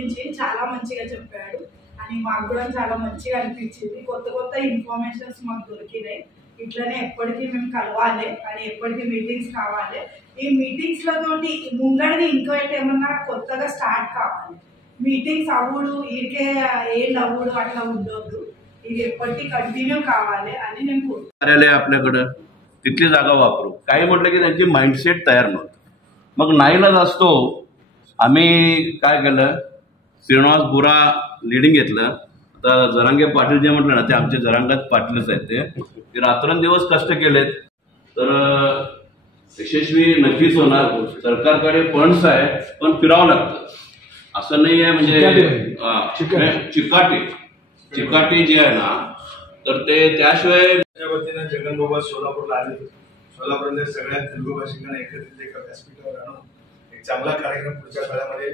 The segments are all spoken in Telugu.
గురించి చాలా మంచిగా చెప్పాడు అని మాకు కూడా చాలా మంచిగా అనిపించింది. కొత్త కొత్త ఇన్ఫర్మేషన్స్ మాకు దొరికినాయి. ఇట్లనే ఎప్పటికీ మేము కలవాలి అని, ఎప్పటికీ మీటింగ్స్ కావాలి. ఈ మీటింగ్స్లతోటి ముంగడిది ఇంకో ఏమన్నా కొత్తగా స్టార్ట్ కావాలి. మీటింగ్స్ అవ్వడు ఈడికే ఏం అవ్వడు అట్లా ఉండొద్దు, ఇది एप्पटी कंटिन्यू कावाले आणि नेमकं कार्यालय आपल्याकडे तिथली जागा वापरू. काही म्हटलं की त्यांची माइंडसेट तयार नव्हतं. मग नाईलाज असतो. आम्ही काय केलं, श्रीनिवास बुरा लीडिंग घेतलं. आता जरांगे पाटील जे म्हटलं ना, ते आमचे जरांगात पाटीलच आहेत. ते रात्रंदिवस कष्ट केलेत, तर यशस्वी नक्कीच होणार. सरकारकडे फंड्स आहे, पण फिरावं लागतं. असं नाही आहे म्हणजे चिकाटी जी आहे ना, तर ते त्याशिवाय वतीनं जगन बाबा सोलापूरला आले. सोलापूरमध्ये सगळ्या तेलुगू भाषिकांना एकत्रित एका व्यासपीठावर आणून एक चांगला कार्यक्रम पुढच्या काळामध्ये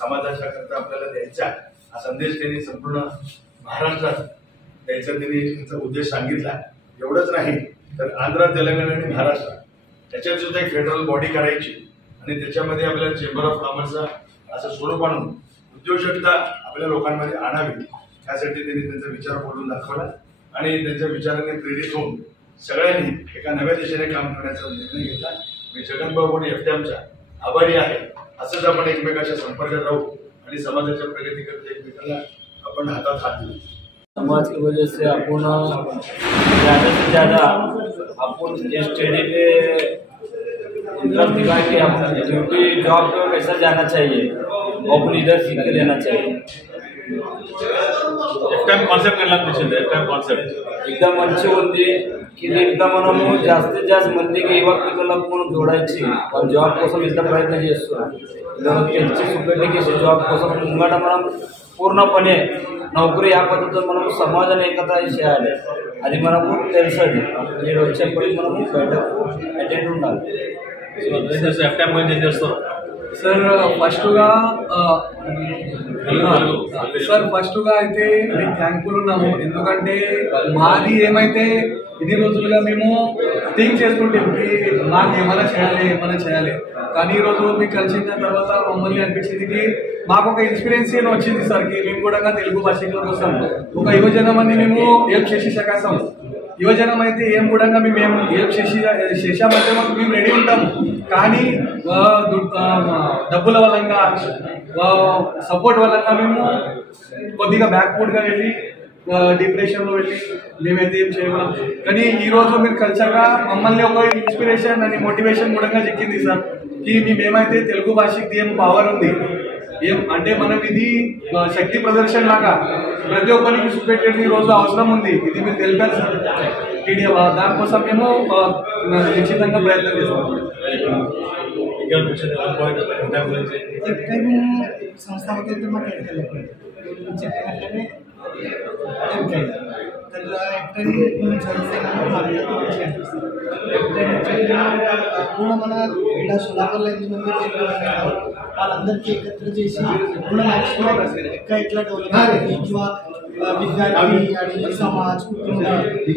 समाजाच्या करता आपल्याला द्यायचा हा संदेश त्यांनी संपूर्ण महाराष्ट्रात द्यायचा त्यांनी त्यांचा उद्देश सांगितला. एवढंच नाही तर आंध्र, तेलंगणा आणि महाराष्ट्र त्याच्यात सुद्धा एक फेडरल बॉडी करायची आणि त्याच्यामध्ये आपल्याला चेंबर ऑफ कॉमर्सचा असं स्वरूप आणून उद्योजकता आपल्या लोकांमध्ये आणावी, त्यासाठी त्यांनी त्यांचा विचार बोलून दाखवला आणि त्यांच्या विचाराने प्रेरित होऊन सगळ्यांनी एका नव्या दिशेने काम करण्याचा निर्णय घेतला. मी जगनभाऊ आणि एफटीएमचा आभारी आहे. असंच आपण एकमेकांच्या संपर्कात राहू आणि समाजाच्या प्रगतीकरता एकमेकांना आपण हातात हात देऊ. समाज की वजह से अपन ज़्यादा से ज़्यादा अपन स्टडी पे इंटरेस्ट दिखा कि हम ड्यूटी जॉब पे कैसा जाना चाहिए, अपन इधर सीख के लेना चाहिए. ఎఫ్టీఎం కాన్సెప్ట్ ఎలా అనిపించింది? ఎఫ్టీఎం కాన్సెప్ట్ एकदम మంచి ఉంది. ఇది ఇంకా మనము జాస్తి మందికి యువ పిల్లలకు జోడించి వాళ్ళ జాబ్ కోసం ఎంత ప్రయత్నం చేస్తున్నాం. తెచ్చి సుపెట్టికేసి జాబ్ కోసం ముంగట మనం పూర్ణపనే నౌకరీ ఆ పద్ధతితో మనము సమాజాన్ని ఏకత చేయాలి. అది మనకు తెలుసండి. నేను వచ్చేప్పటికి మనము బయటకు అటెండ్ ఉండాలి. ఎఫ్టీఎం గురించి ఏం చేస్తారు సార్? ఫస్ట్గా అయితే మేము థ్యాంక్ఫుల్ ఉన్నాము. ఎందుకంటే మాది ఏమైతే ఇన్ని రోజులుగా మేము థింక్ చేసుకుంటే మాకు ఏమైనా చేయాలి, కానీ ఈరోజు మీకు కలిసిన తర్వాత మమ్మల్ని అనిపించింది మాకు ఒక ఇన్స్పిరెన్స్ వచ్చింది సార్ కి మేము కూడా తెలుగు భాషల కోసం ఒక యువజనం అని మేము హెల్ప్ చేసి సకాసం. యువజనం అయితే ఏం కూడా మేము హెల్ప్ చేసామంటే మేము రెడీ ఉంటాము. కానీ డబ్బుల వల్ల సపోర్ట్ వల్ల మేము కొద్దిగా బ్యాక్వర్డ్గా వెళ్ళి డిప్రెషన్లో వెళ్ళి మేమైతే ఏం చేయగలం. కానీ ఈరోజు మీరు కలిసాక మమ్మల్ని ఒక ఇన్స్పిరేషన్ అని మోటివేషన్ కూడా చిక్కింది సార్ కి మేమైతే తెలుగు భాషకి ఏం పవర్ ఉంది, ఏం అంటే మనం ఇది శక్తి ప్రదర్శన లాగా ప్రతి ఒక్కరికి చూపెట్టేది ఈరోజు అవసరం ఉంది. ఇది మీరు తెలిపారు సార్. దానికోసం మేము నిశ్చితంగా ప్రయత్నం చేస్తాం. संस्थापक पूर्ण మన ఇలా సోలాపూర్లో ఎంతమంది వాళ్ళందరికీ एकत्र చేసి पूर्ण మ్యాక్సిమం ఎట్లా డెవలప్ किंवा विद्यार्थी आणि समाज कुटुंब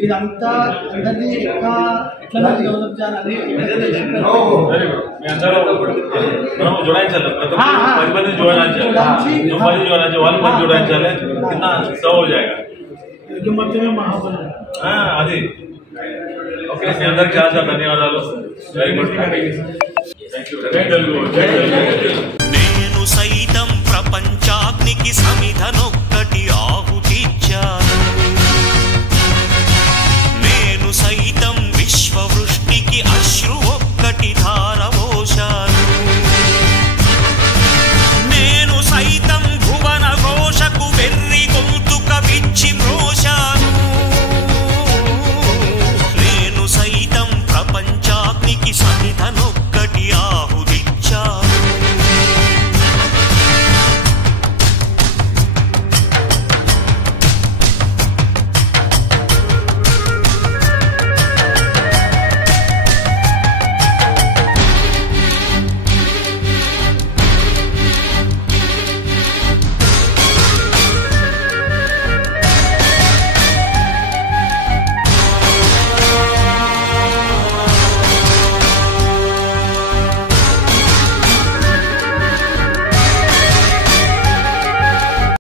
ఇదంతా అందరినీ ఎట్లా డెవలప్ చేయాలని మనం జోడించాలి. ప్రతి 10 మంది జోడించాలి, 9 మంది జోడించాలి, వాళ్ళు మంది జోడించాలి. कितना 100 हो जाएगा. అది ఓకే. అందరికి చాలా ధన్యవాదాలు. Very good. Thank you. నేను సైతం ప్రపంచాగ్నికి సమిధను